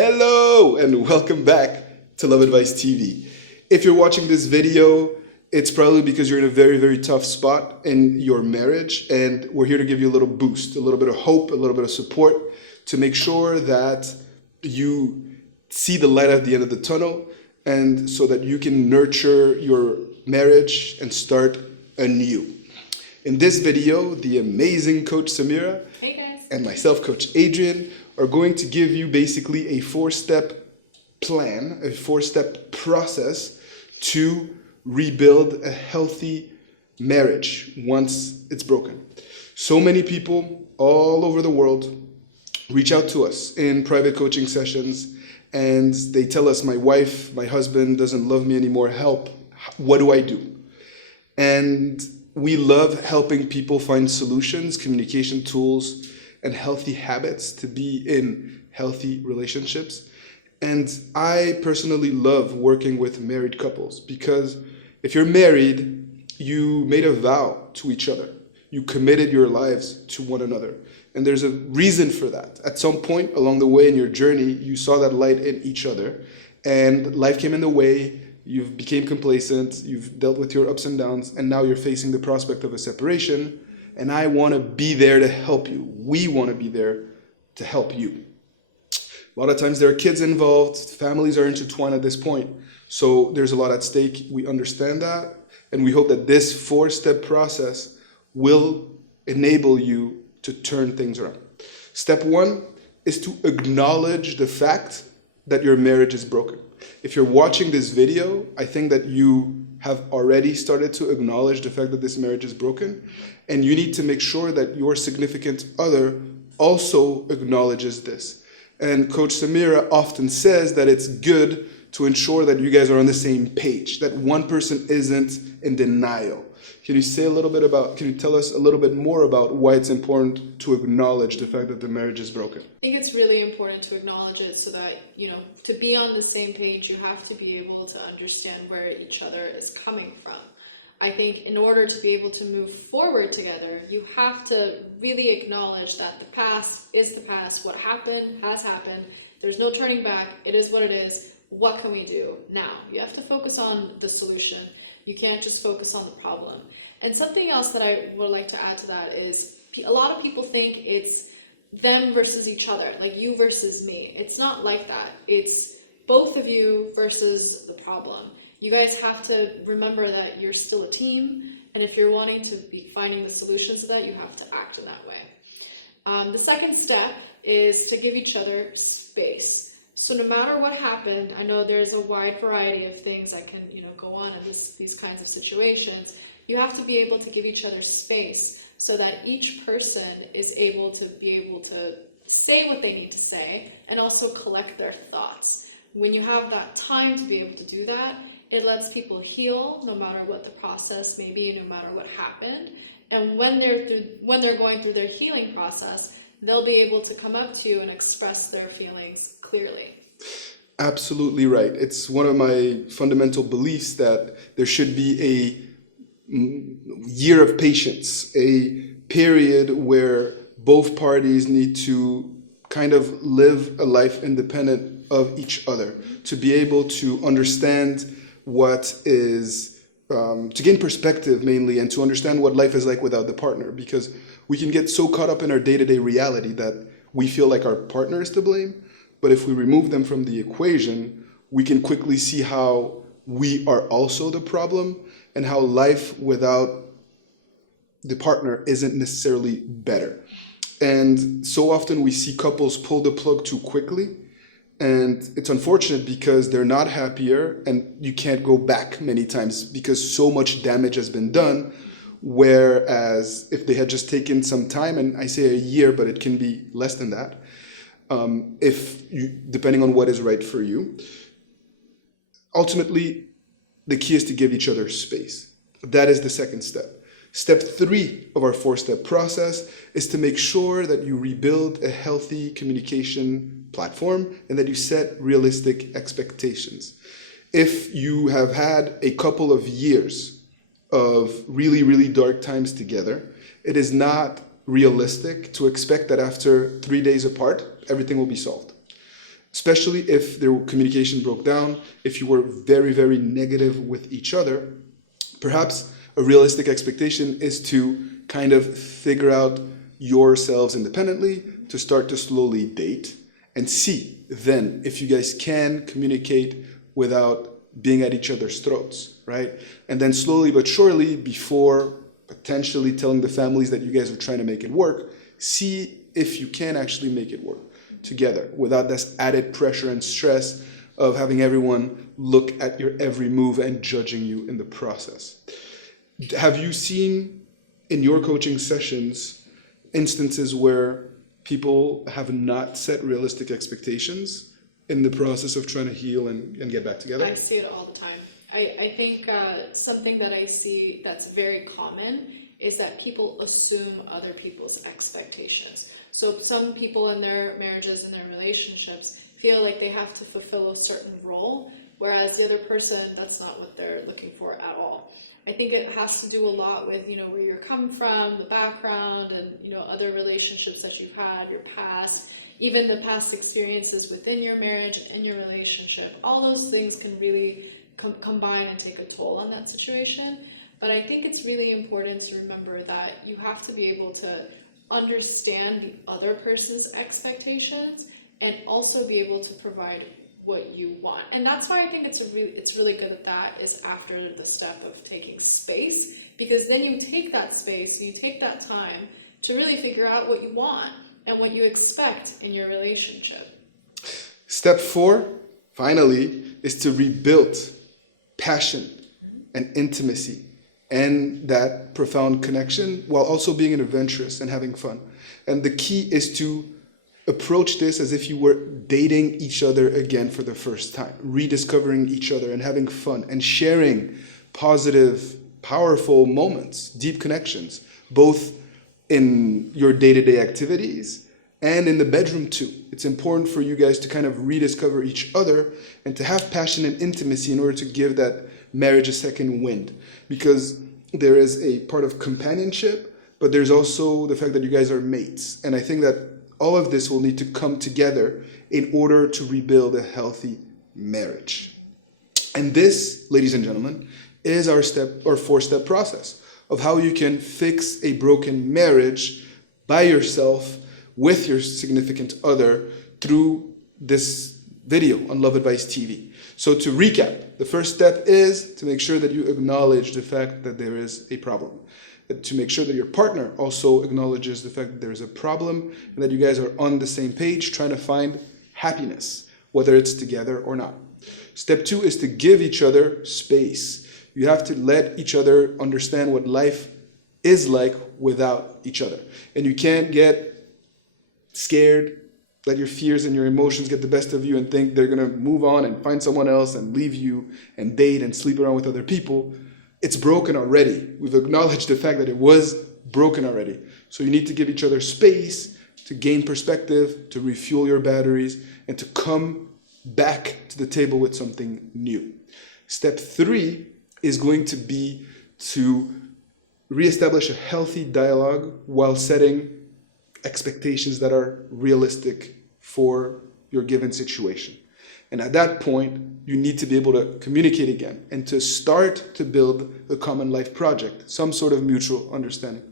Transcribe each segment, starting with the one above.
Hello and welcome back to Love Advice TV. If you're watching this video, it's probably because you're in a very tough spot in your marriage, and we're here to give you a little boost, a little bit of hope, a little bit of support to make sure that you see the light at the end of the tunnel, and so that you can nurture your marriage and start anew. In this video, the amazing Coach Samira and myself, Coach Adrian, are going to give you basically a four-step plan, a four-step process to rebuild a healthy marriage once it's broken. So many people all over the world reach out to us in private coaching sessions, and they tell us, my wife, my husband doesn't love me anymore, help, what do I do? And we love helping people find solutions, communication tools, and healthy habits to be in healthy relationships. And I personally love working with married couples because if you're married, you made a vow to each other. You committed your lives to one another. And there's a reason for that. At some point along the way in your journey, you saw that light in each other, and life came in the way. You became complacent, you've dealt with your ups and downs, and now you're facing the prospect of a separation. And I want to be there to help you. We want to be there to help you. A lot of times there are kids involved, families are intertwined at this point. So there's a lot at stake. We understand that. And we hope that this four-step process will enable you to turn things around. Step one is to acknowledge the fact that your marriage is broken. If you're watching this video, I think that you have already started to acknowledge the fact that this marriage is broken, and you need to make sure that your significant other also acknowledges this. And Coach Samira often says that it's good to ensure that you guys are on the same page, that one person isn't in denial. Can you tell us a little bit more about why it's important to acknowledge the fact that the marriage is broken? I think it's really important to acknowledge it so that, to be on the same page, you have to be able to understand where each other is coming from. I think in order to be able to move forward together, you have to really acknowledge that the past is the past. What happened has happened. There's no turning back. It is what it is. What can we do now? You have to focus on the solution. You can't just focus on the problem. And something else that I would like to add to that is a lot of people think it's them versus each other, like you versus me. It's not like that. It's both of you versus the problem. You guys have to remember that you're still a team, and if you're wanting to be finding the solutions to that, you have to act in that way. The second step is to give each other space. So no matter what happened, I know there's a wide variety of things that can go on in these kinds of situations. You have to be able to give each other space so that each person is able to say what they need to say and also collect their thoughts. When you have that time to be able to do that, it lets people heal no matter what the process may be, no matter what happened. And when they're going through their healing process, they'll be able to come up to you and express their feelings clearly. Absolutely right. It's one of my fundamental beliefs that there should be a year of patience, a period where both parties need to kind of live a life independent of each other, to be able to understand what is, to gain perspective mainly, and to understand what life is like without the partner, because we can get so caught up in our day-to-day reality that we feel like our partner is to blame. But if we remove them from the equation, we can quickly see how we are also the problem, and how life without the partner isn't necessarily better. And so often we see couples pull the plug too quickly, and it's unfortunate because they're not happier, and you can't go back many times because so much damage has been done. Whereas if they had just taken some time, and I say a year, but it can be less than that, depending on what is right for you. Ultimately, the key is to give each other space. That is the second step. Step 3 of our 4-step process is to make sure that you rebuild a healthy communication platform and that you set realistic expectations. If you have had a couple of years of really dark times together, it is not realistic to expect that after 3 days apart, everything will be solved. especially if their communication broke down, if you were very, very negative with each other. Perhaps a realistic expectation is to kind of figure out yourselves independently, to start to slowly date and see then if you guys can communicate without being at each other's throats, right? And then slowly but surely, before potentially telling the families that you guys are trying to make it work, see if you can actually make it work together without this added pressure and stress of having everyone look at your every move and judging you in the process. Have you seen in your coaching sessions instances where people have not set realistic expectations in the process of trying to heal and get back together? I see it all the time. I think something that I see that's very common is that people assume other people's expectations. So some people in their marriages and their relationships feel like they have to fulfill a certain role, whereas the other person, that's not what they're looking for at all. I think it has to do a lot with, where you're coming from, the background, and, other relationships that you've had, your past, even the past experiences within your marriage and your relationship. All those things can really combine and take a toll on that situation. But I think it's really important to remember that you have to be able to understand the other person's expectations and also be able to provide what you want. And that's why I think it's really good at that is after the step of taking space, because then you take that space, you take that time to really figure out what you want and what you expect in your relationship. Step 4, finally, is to rebuild passion and intimacy and that profound connection while also being an adventurous and having fun. And the key is to approach this as if you were dating each other again for the first time, rediscovering each other and having fun and sharing positive, powerful moments, deep connections, both in your day-to-day activities and in the bedroom too. It's important for you guys to kind of rediscover each other and to have passion and intimacy in order to give that marriage a second wind, because there is a part of companionship, but there's also the fact that you guys are mates. And I think that all of this will need to come together in order to rebuild a healthy marriage. And this, ladies and gentlemen, is our 4-step process of how you can fix a broken marriage by yourself with your significant other through this video on Love Advice TV. So to recap, the first step is to make sure that you acknowledge the fact that there is a problem. To make sure that your partner also acknowledges the fact that there is a problem and that you guys are on the same page trying to find happiness, whether it's together or not. Step 2 is to give each other space. You have to let each other understand what life is like without each other. And you can't get scared, let your fears and your emotions get the best of you and think they're going to move on and find someone else and leave you and date and sleep around with other people. It's broken already. We've acknowledged the fact that it was broken already. So you need to give each other space to gain perspective, to refuel your batteries, and to come back to the table with something new. Step 3 is going to be to reestablish a healthy dialogue while setting expectations that are realistic for your given situation. And at that point, you need to be able to communicate again and to start to build a common life project, some sort of mutual understanding.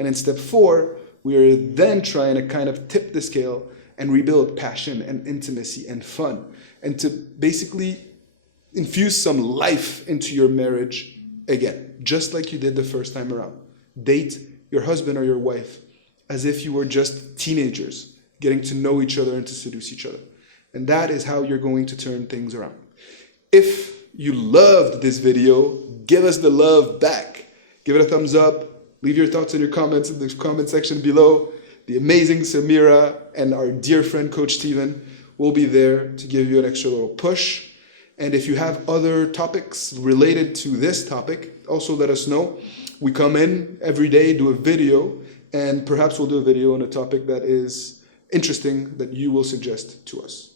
And in step 4, we are then trying to kind of tip the scale and rebuild passion and intimacy and fun, and to basically infuse some life into your marriage again, just like you did the first time around. Date your husband or your wife as if you were just teenagers, getting to know each other and to seduce each other. And that is how you're going to turn things around. If you loved this video, give us the love back. Give it a thumbs up. Leave your thoughts and your comments in the comment section below. The amazing Samira and our dear friend Coach Steven will be there to give you an extra little push. And if you have other topics related to this topic, also let us know. We come in every day, do a video, and perhaps we'll do a video on a topic that is interesting that you will suggest to us.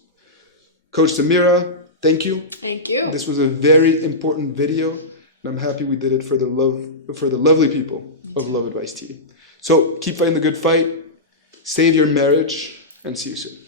Coach Samira, thank you. Thank you. This was a very important video, and I'm happy we did it for the lovely people of Love Advice TV. So keep fighting the good fight, save your marriage, and see you soon.